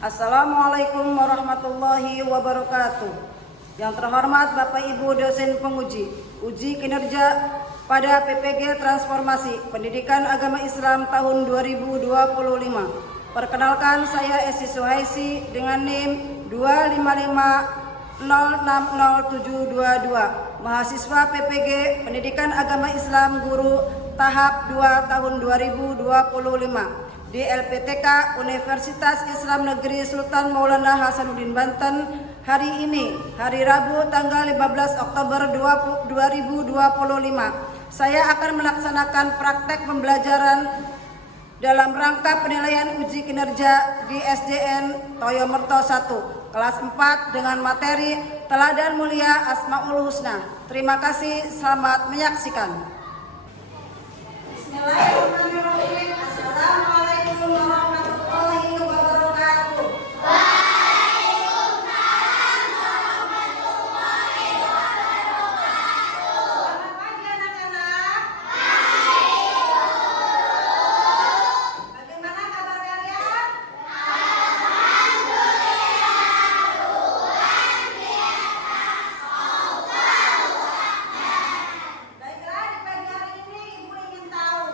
Assalamualaikum warahmatullahi wabarakatuh. Yang terhormat Bapak Ibu dosen penguji, uji kinerja pada PPG Transformasi Pendidikan Agama Islam tahun 2025. Perkenalkan, saya Esi Suhaisi dengan NIM 255060722, mahasiswa PPG Pendidikan Agama Islam Guru tahap 2 tahun 2025 di LPTK Universitas Islam Negeri Sultan Maulana Hasanuddin Banten. Hari ini, hari Rabu tanggal 15 Oktober 2025, saya akan melaksanakan praktek pembelajaran dalam rangka penilaian uji kinerja di SDN Toyomerto 1, kelas 4 dengan materi Teladan Mulia Asmaul Husna. Terima kasih, selamat menyaksikan. Bismillahirrahmanirrahim. Assalamualaikum warahmatullahi wabarakatuh. Waalaikumsalam warahmatullahi wabarakatuh. Selamat pagi anak-anak. Bagaimana kabar kalian? Alhamdulillah, luar biasa. Baiklah, di pagi hari ini Ibu ingin tahu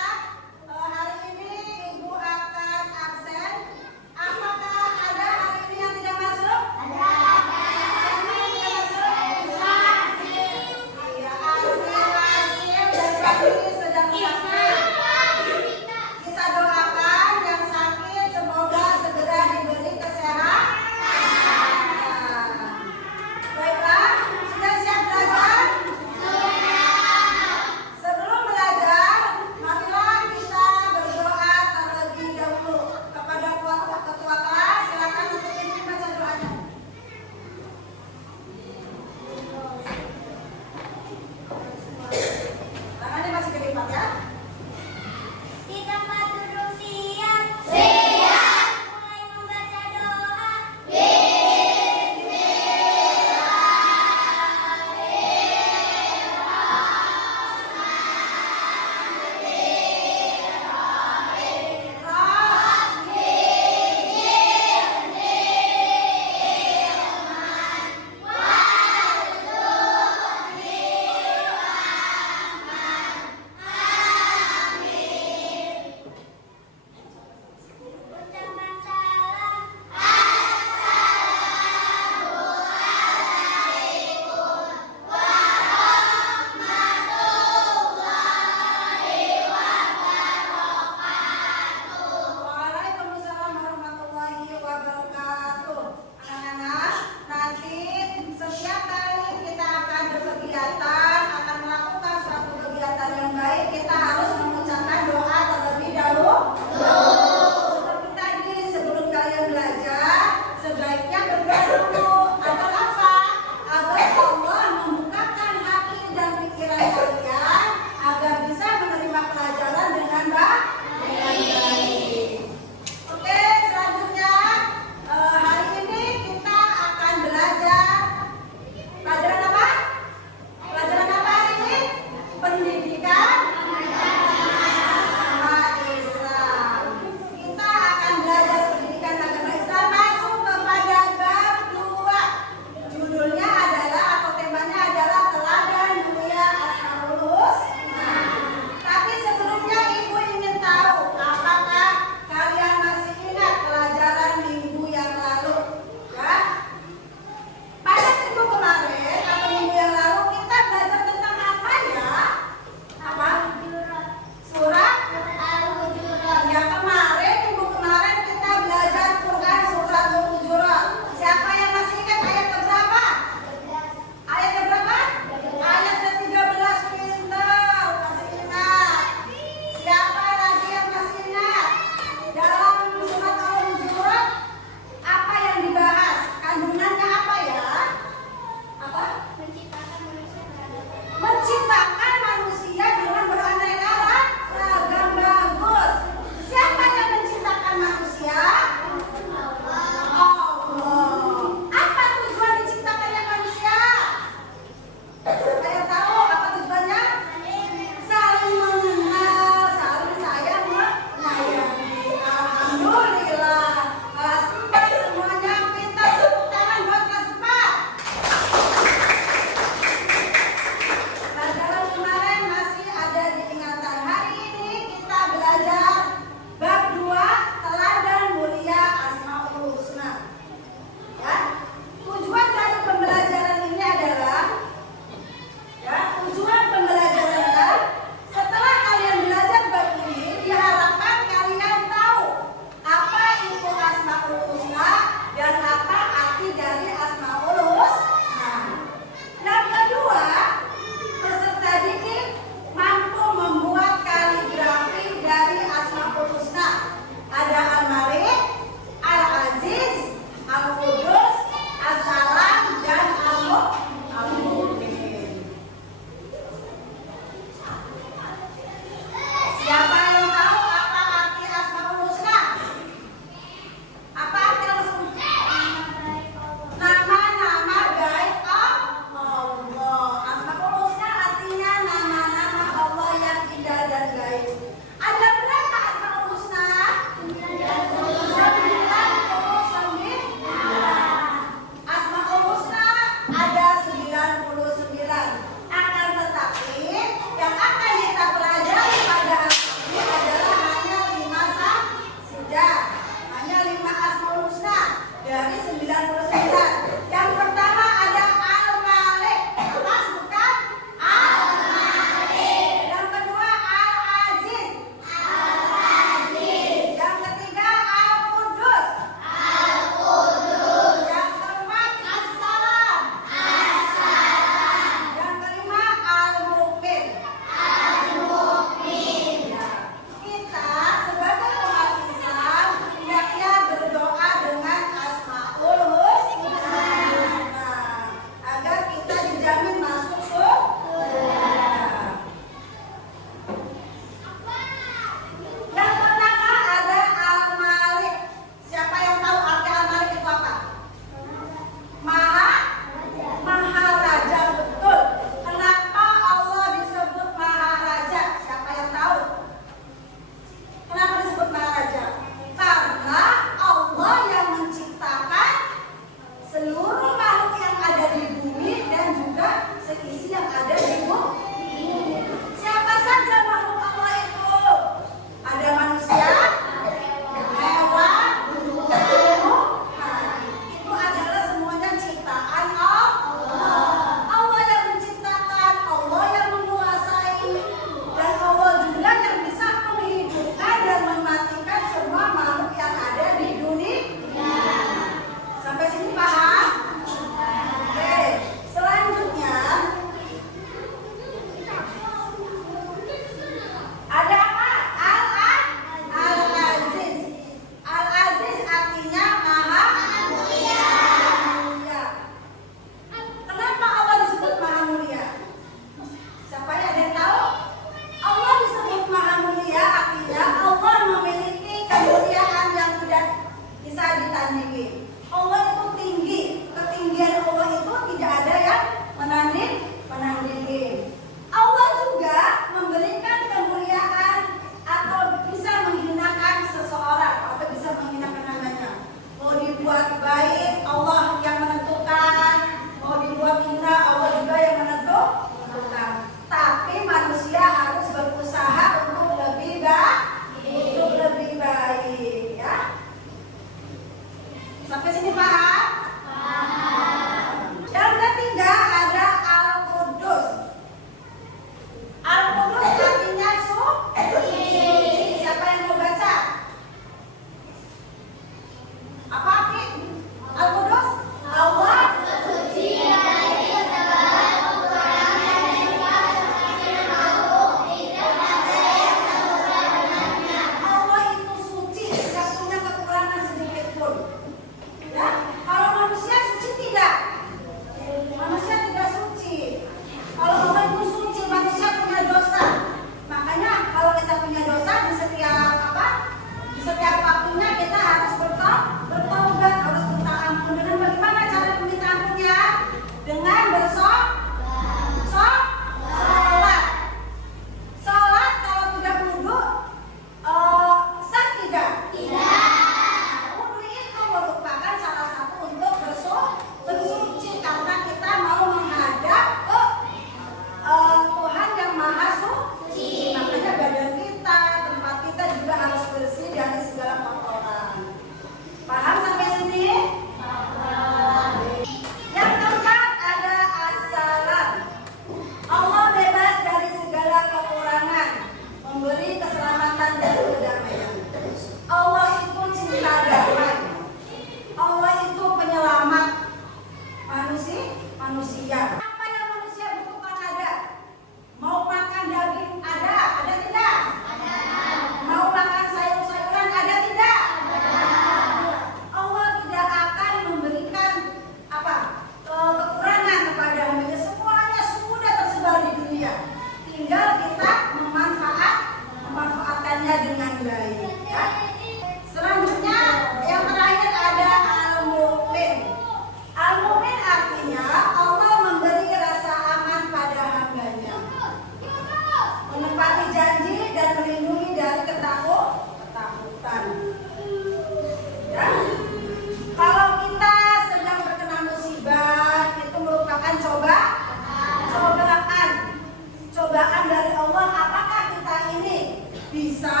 bisa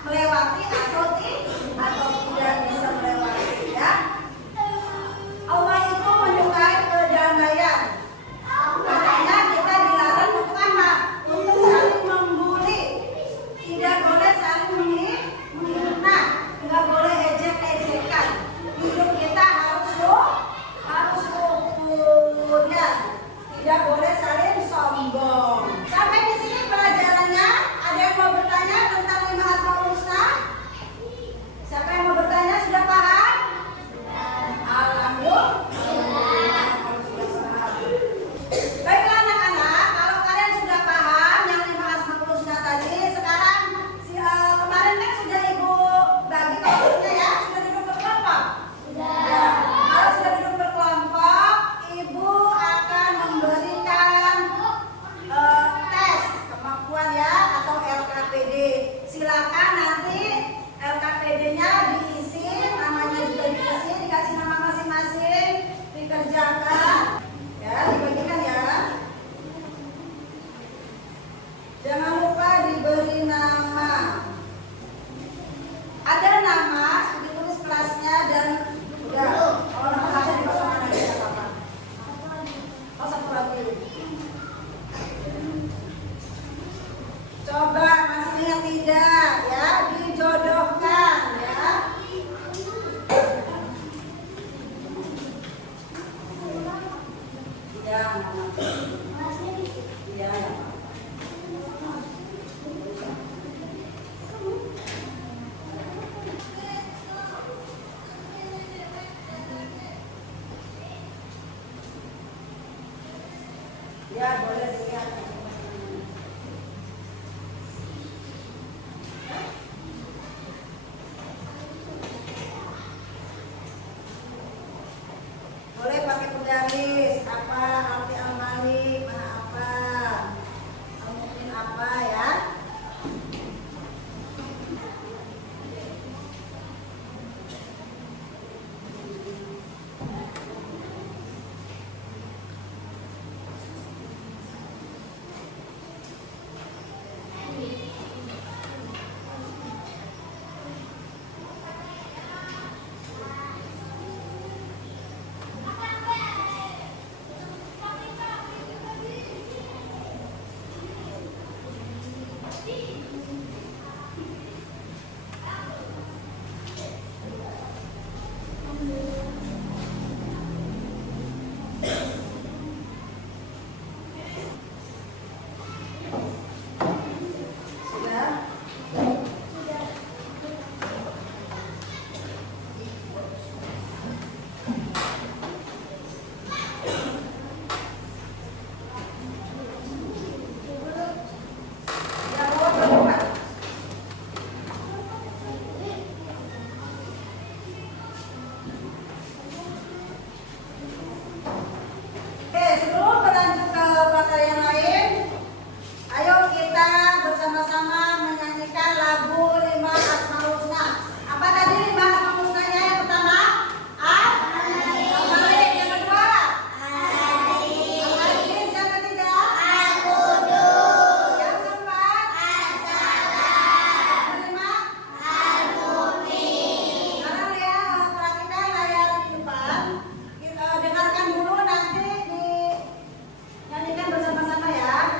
melewati atau tidak bisa melewati, ya. Allah itu menyukai kedamaian. Makanya kita dilarang untuk apa? Untuk saling membuli. Tidak boleh saling menghina, nggak boleh ejek-ejekan. Hidup kita harus rukun, ya. Tidak boleh saling sombong. Sampai di sini pelajarannya. Ada yang mau bertanya tentang 5 Asmaul Husna? Siapa yang mau bertanya? Sudah paham? Alhamdulillah. Baiklah anak-anak, kalau kalian sudah paham yang 5 Asmaul Husna tadi, sekarang kemarin kan sudah Ibu bagi kelompoknya, ya, sudah duduk berkelompok. Ya. Kalau sudah duduk berkelompok, Ibu akan memberikan tes kemampuan, ya, atau LKPD. Silakan nanti LKPD-nya diisi, namanya juga diisi, dikasih nama masing-masing, dikerjakan, ya, dibagikan, ya. Jangan lupa diberi nama. Ada nama, ditulis kelasnya dan udah. Kalau nama kelasnya dikosongkan aja, tidak apa-apa. Oh, satu lagi. Coba masih ingat tidak, ya, dijodohkan, ya. Ya, ya, ya. Ya, boleh dilihat. Boleh pakai penggaris, apa arti al-malik, mana apa, al-mu'min apa, ya. Sudah? Oke, sebelum berlanjut ke materi yang lain, ayo kita bersama-sama menyanyikan lagu 5 Asmaul Husna. Apa tadi 5 Asmaul Husnanya? Yang pertama, Al-Malik. Yang kedua, Al-Aziz. Yang ketiga, Al-Qudus. Yang keempat, As-Salam. Yang kelima, Al-Mu'min. Sekarang, ya, perhatikan layar di depan. Dengarkan dulu, nanti dinyanyikan bersama-sama, ya.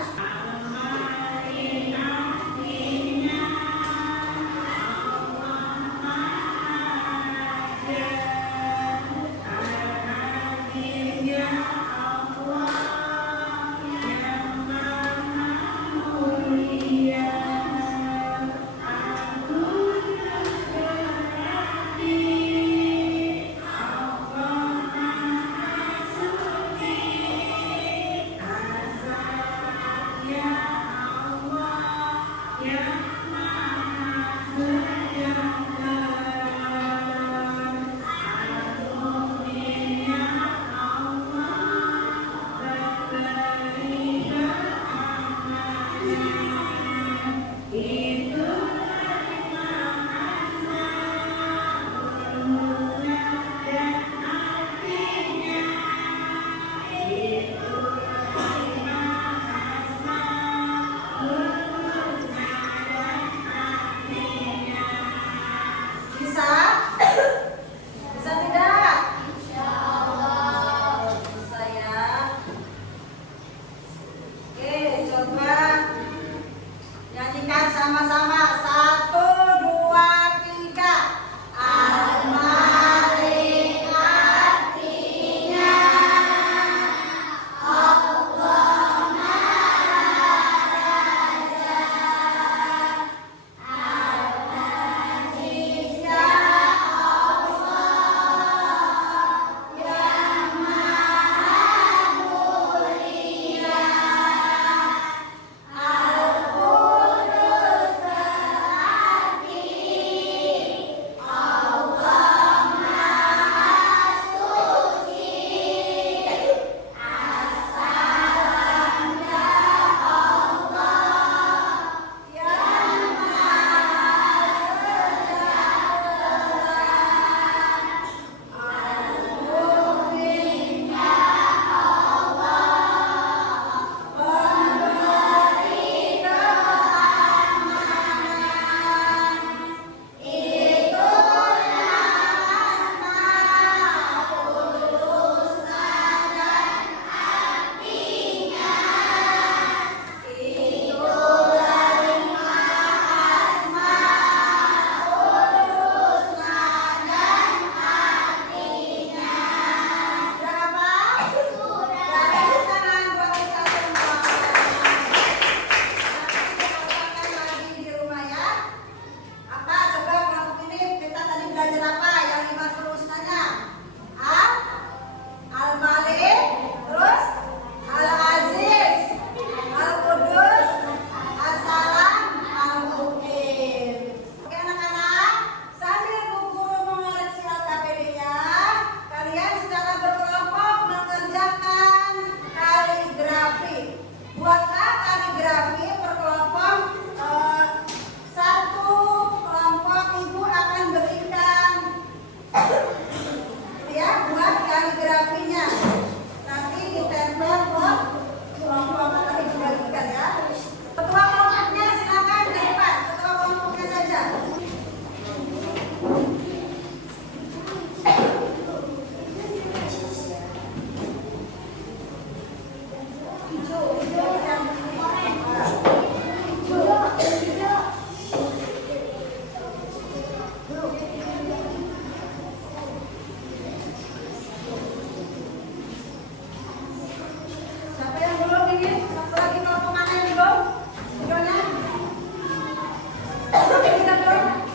sama-sama. 1, 2, 3. Al-Malik artinya Allah Maha Raja. Al-Aziz ya Allah yang Maha Mulia. Al-Qudus berarti Allah Maha Suci. As-Salam ya Allah yang Maha Sejahtera. Al-Mu'min ya Allah pemberi keamanan. Itulah Asmaul Husna dan artinya. Itulah 5 Asmaul Husna dan artinya. Berapa? Sudah. Dari tangan buat kita semua. Nanti kita lagi di rumah ya. Apa coba kelompok ini kita tadi belajar apa yang 5 terusnya? Al-Malik, terus Al-Aziz, Al-Qudus, As-Salam, Al-Mu'min. Oke anak-anak, sambil Bu Guru mengoreksi LKPD-nya, kalian secara berkelompok mengerjakan kaligrafi. Buatlah kaligrafi per kelompok. Satu kelompok ibu akan berikan ya buat kaligrafinya. Nanti ditempel buat kelompok nanti dibagikan ya. Ketua kelompoknya silakan ke depan. Ketua kelompoknya saja. Hijau yang siapa yang belum ini? Satu lagi kelompok mana yang belum? Videonya? Oke, kita dorong.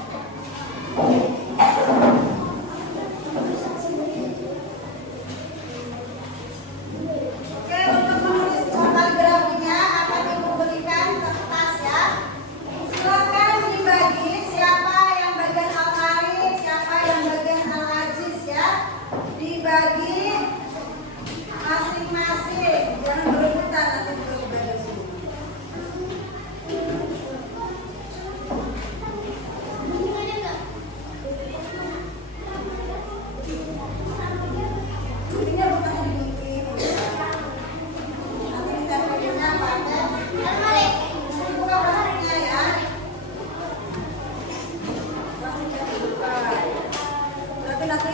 Oke, untuk menulis kaligrafinya akan ibu berikan kertas ya. Silakan dibagi siapa yang bagian Al-Malik, siapa yang bagian Al-Aziz ya. Dibagi masing-masing, jangan berebutan nanti dibagi semua. Intinya bukan dibikin. Nanti ditempelnya pakai Al-Malik. Buka plastiknya ya. Plastiknya dibuka. Berarti nanti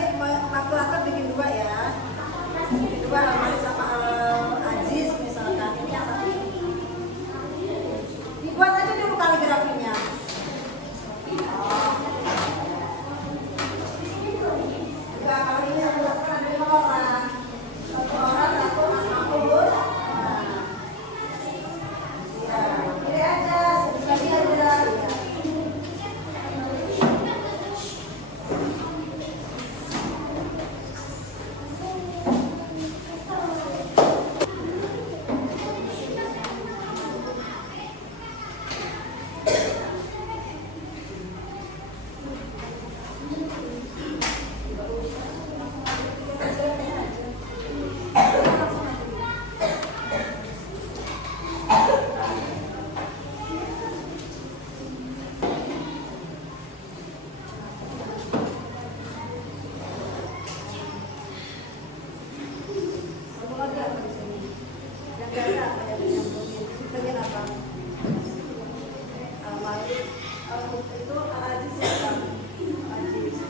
laki-laki bikin 2 ya. Bikin 2 Al-Malik sama Al-Aziz misalkan. Ini yang satu. Dibuat aja dulu kaligrafinya. Juga kalau ini satu lakukan ada 5 orang. 1 orang 1 Asmaul. Ya, ini aja, sekali aja. Ya. Al-Aziz itu Al-Aziz,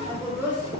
Al-Qudus,